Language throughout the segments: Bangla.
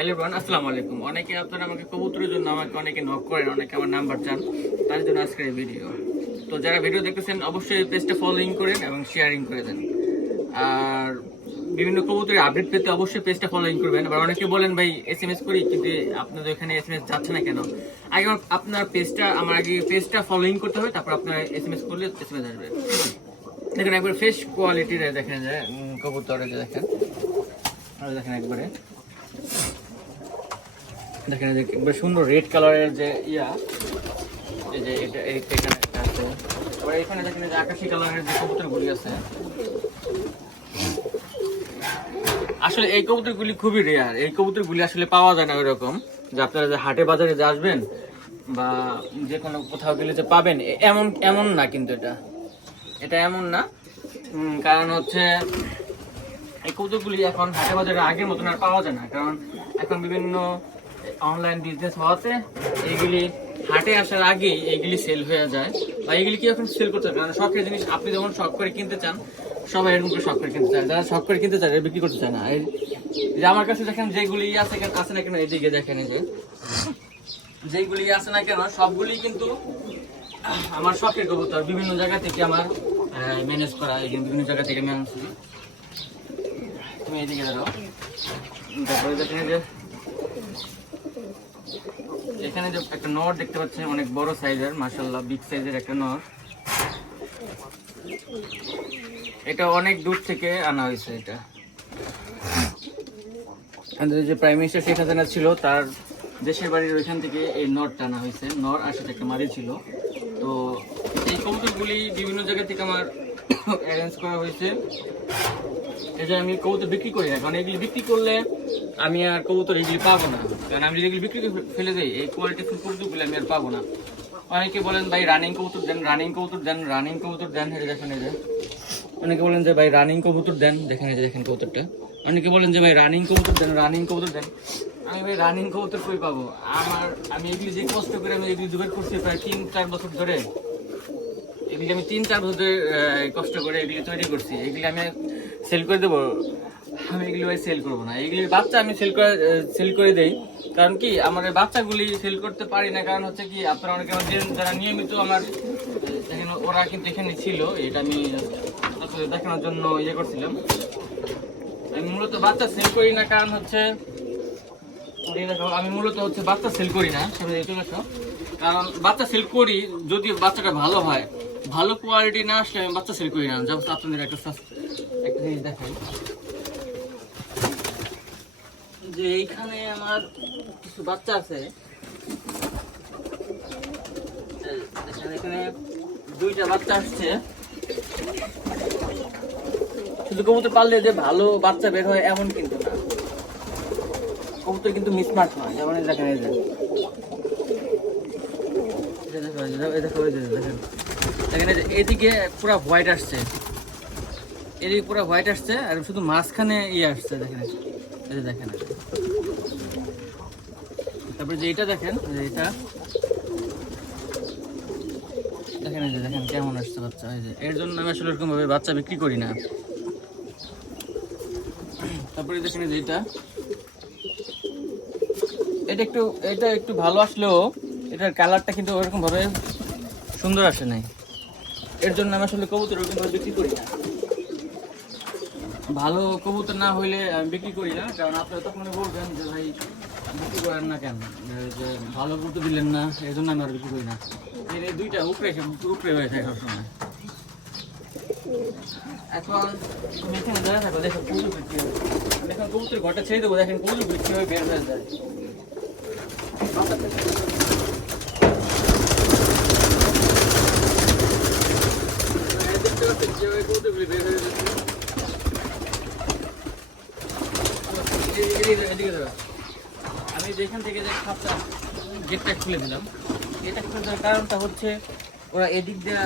হ্যালো বোন আসসালামু আলাইকুম অনেকে আপনারা আমাকে কবুতরের জন্য আমাকে অনেকে নক করেন, অনেকে আমার নাম্বার চান, তার জন্য আজকের এই ভিডিও তো যারা ভিডিও দেখতেছেন, অবশ্যই পেজটা ফলোইং করেন এবং শেয়ারিং করে দেন। আর বিভিন্ন কবুতরের আপডেট পেতে অবশ্যই পেজটা ফলোইং করবেন। আবার অনেকে বলেন, ভাই এস এম এস করি, কিন্তু আপনাদের এখানে এস এম এস যাচ্ছে না কেন? আগে আপনার পেজটা আমার আগে পেজটা ফলোইং করতে হবে, তারপর আপনার এস এম এস করলে এস এম এস আসবে। দেখেন, একবার ফ্রেশ কোয়ালিটির দেখেন, যে কবুতর দেখেন দেখেন একবারে। দেখেন যে সুন্দর রেড কালারের যে ইয়া, এই যে এটা আছে। এখানে দেখেন যে আকাশি কালারের যে আছে। আসলে এই কবুতরগুলি খুবই রেয়ার এই কবুতরগুলি আসলে পাওয়া যায় না ওইরকম। যে আপনারা যে হাটে বাজারে যে আসবেন বা যে কোনো কোথাও গেলে যে পাবেন এমন এমন না কিন্তু এটা। এটা এমন না। কারণ হচ্ছে এই কৌতুকগুলি এখন হাটে বাজারে আগের মতন আর পাওয়া যায় না। কারণ এখন বিভিন্ন অনলাইন বিজনেস হওয়াতে এইগুলি হাটে আসার আগেই এইগুলি সেল হয়ে যায়। বা এইগুলি কি এখন সেল করতে কারণ শখের জিনিস, আপনি যখন শখ করে কিনতে চান, সবাই এরকম করে শখ করে কিনতে চায়। যারা শখ করে কিনতে চায় বিক্রি করতে চায় না। এই যে আমার কাছে দেখেন যেগুলি আছে কেন, আছে না কেন, এদিকে দেখেন যে। যেগুলি আছে না কেন, সবগুলি কিন্তু আমার শখের কবুতর। বিভিন্ন জায়গা থেকে আমার ম্যানেজ করা বিভিন্ন জায়গা থেকে ম্যানেজ করি। তুমি এদিকে দাঁড়াও। তারপরে দেখেন যে এখানে একটা নর দেখতে পাচ্ছেন, অনেক বড় সাইজের মাশাল্লাহ বিগ সাইজের একটা নর। এটা অনেক দূর থেকে আনা হয়েছে এটা। আমাদের যে প্রাইম মিনিস্টার শেখ হাসিনা ছিল, তার দেশের বাড়ির ওইখান থেকে এই নরটা আনা হয়েছে। নর আর সাথে একটা মারি ছিল। তো এই কবুতরগুলি বিভিন্ন জায়গা থেকে আমার অ্যারেঞ্জ করা হয়েছে। যে আমি কবুতর বিক্রি করি না, কারণ এগুলি বিক্রি করলে আমি আর কবুতর এগুলি পাবো না। কারণ আমি যদি এগুলি বিক্রি করে ফেলে দিই, এই কোয়ালিটি ফুল কবুতরগুলি আমি আর পাবো না। অনেকে বলেন, ভাই রানিং কবুতর দেন রানিং কবুতর দেন রানিং কবুতর দেন। যে দেখেন, এই যে। অনেকে বলেন যে, ভাই রানিং কবুতর দেন। দেখেন, এই যে দেখেন কবুতরটা। অনেকে বলেন যে, ভাই রানিং কবুতর দেন রানিং কবুতর দেন। আমি ভাই রানিং কবুতর কই পাবো? আমার আমি এগুলি যে কষ্ট করে আমি এগুলি জোগাড় করছি প্রায় তিন চার বছর ধরে। এগুলি আমি তিন চার বছর কষ্ট করে এগুলি তৈরি করছি। এগুলি আমি সেল করে দেবো। আমি এগুলি ভাই সেল করব না। এগুলি বাচ্চা আমি সেল করে সেল করে দেই। কারণ কি, আমার বাচ্চাগুলি সেল করতে পারি না। কারণ হচ্ছে কি, আপনারা অনেকে আমার যারা নিয়মিত আমার দেখেন ওরা কিন্তু এখানে ছিল, এটা আমি দেখানোর জন্য ইয়ে করছিলাম। আমি মূলত বাচ্চা সেল করি না। কারণ হচ্ছে আমি মূলত হচ্ছে বাচ্চা সেল করি না। কারণ বাচ্চা সেল করি যদি বাচ্চাটা ভালো হয়। ভালো কোয়ালিটি না আসলে আমি বাচ্চা সেল করি না। যেমন আপনাদের একটা একটা জিনিস দেখাই। যে এইখানে আমার কিছু বাচ্চা আছে। এখানে দুইটা বাচ্চা আসছে। শুধু কবুতর পারলে যে ভালো বাচ্চা বের হয় এমন কিন্তু না। কবুতর কিন্তু মিসমার্ট নয় যেমন দেখেন এই যে। দেখো, দেখেন। দেখেন এদিকে পুরো হোয়াইট আসছে। এদিকে পুরো হোয়াইট আসছে আর শুধু মাঝখানে ইয়ে আসছে, দেখেন। যে দেখেন। তারপরে যে এটা দেখেন যে এটা। দেখেন এই যে, দেখেন কেমন আসছে বাচ্চা, এই যে। এর জন্য আমি আসলে এরকম ভাবে বাচ্চা বিক্রি করি না। তারপরে দেখেন যে এটা। এটা একটু এটা একটু ভালো আসলেও এটার কালারটা কিন্তু ওরকম ভাবে সুন্দর আসে নাই। এর জন্য আমি আসলে কবুতর ভাবে বিক্রি করি না। ভালো কবুতর না হইলে আমি বিক্রি করি না, কারণ আপনারা তখন বলবেন যে ভাই, বিক্রি করেন না কেন? যে- ভালো কবুতর দিলেন না, এই জন্য আমি আর বিক্রি করি না। এর এই দুইটা উপরে উপরে হয়ে থাকে সবসময়। এখন থাকো, দেখো কবুতর দেখুন ঘরটা ছেড়ে দেবো, দেখেন কবুতর বিক্রি হয়ে বের হয়ে যায় দেখতে পাচ্ছেন কীভাবে কবুতরগুলি বের হয়ে যাচ্ছে এদিকে দাঁড়া, এদিকে দাঁড়া। আমি যেখান থেকে যে খাপটা গেটটা খুলে দিলাম। এটা খুলে দেওয়ার কারণটা হচ্ছে ওরা এদিক দিয়ে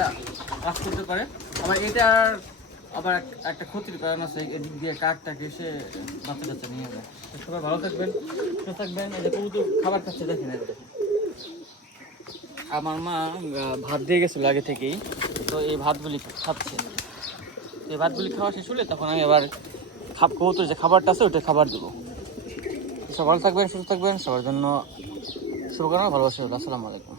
কাজ করতে পারে আবার এটার আবার এক- একটা ক্ষতির কারণ আছে, এদিক দিয়ে কাকটাকে এসে বাচ্চা কাচ্চা নিয়ে তো সবাই ভালো থাকবেন, সুস্থ থাকবেন। যে কবুতর খাবার খাচ্ছে, দেখেন আমার মা ভাত দিয়ে গেছিল আগে থেকেই। তো এই ভাতগুলি খাচ্ছে। এই ভাতগুলি খাওয়া শেষ হলে তখন আমি আবার খাপ কবুতর যে খাবারটা আছে ওইটা খাবার দেবো। সবাই থাকবেন, সুস্থ থাকবেন, সবার জন্য শুভকামনা, ভালোবাসি, আসসালামু আলাইকুম।